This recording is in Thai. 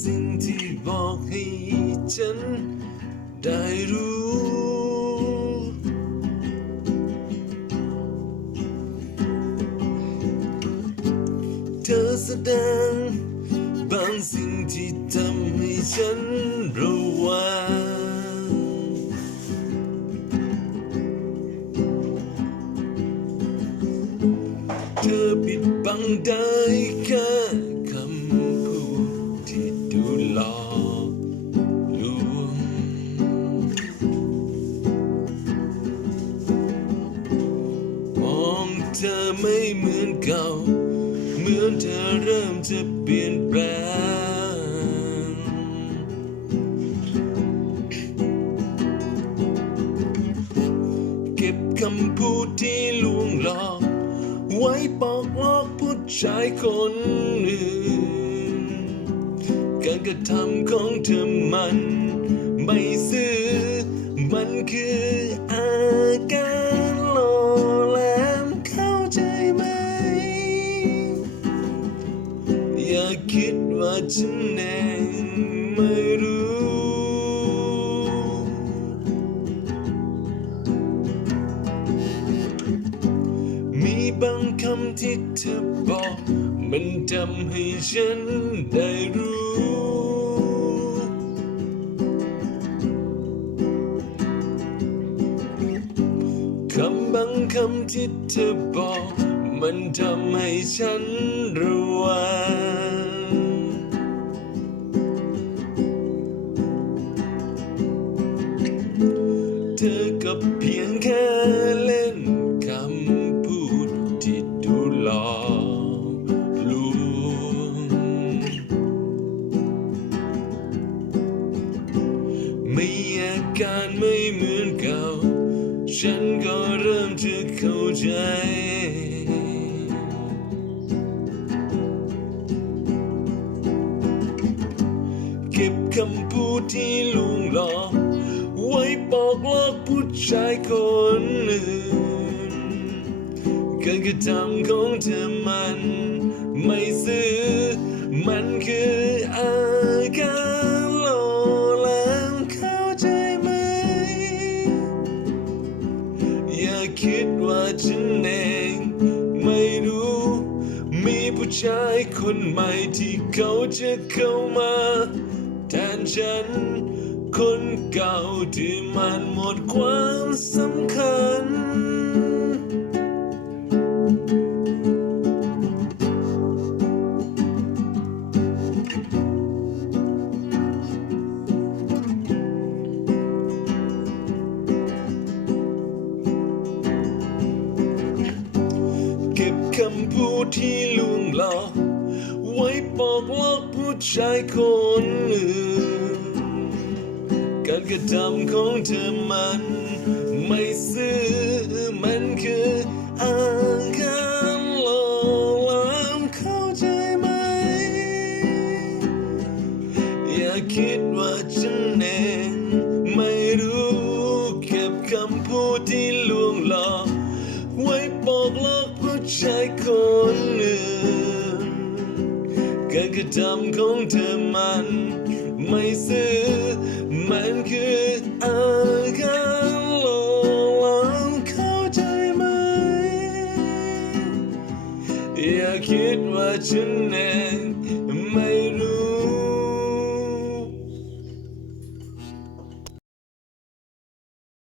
สิ่งที่บอกให้ฉันได้รู้ เธอแสดงบางสิ่งที่ทำให้ฉันระแวงเธอปิดบังได้แค่ ธอไม่เหมือนเก่า เหมือนเธอเริ่มจะเปลี่ยนแปลง เก็บคำพูดที่ลวงหลอก ไว้ปอกลอกผู้ชายคนอื่นการกระทำของเธอมัน ไม่ซื่อมันคืออา ฉันเองไม่รู้ มีบางคำที่เธอบอก มันทำให้ฉันได้รู้ คำบางคำที่เธอบอก มันทำให้ฉันระแวง ม่อาการไม่เหมือนเก่า ฉันก็เริ่มจะเข้าใจ เก็บคำพูดที่ลวงหลอกไว้ปอกลอกผู้ชายคนอื่นการกระทำของเธอมัน ไม่ซื่อมันคืออาการ ชายคนใหม่ที่เขาจะเข้ามาแทนฉัน คนเก่าที่มันหมดความสำคัญ เก็บคำพูดที่ลวง ลอกไว้ปอกลอกผู้ชายคนอื่นการกระทำของเธอมัน ไม่ซื่อมันคืออาการหลอกลอมเข้าใจไหม อย่าคิด การกระทำของเธอมัน ไม่ซื่อมันคืออาการหลอลองเข้าใจไหม อย่าคิดว่าฉัน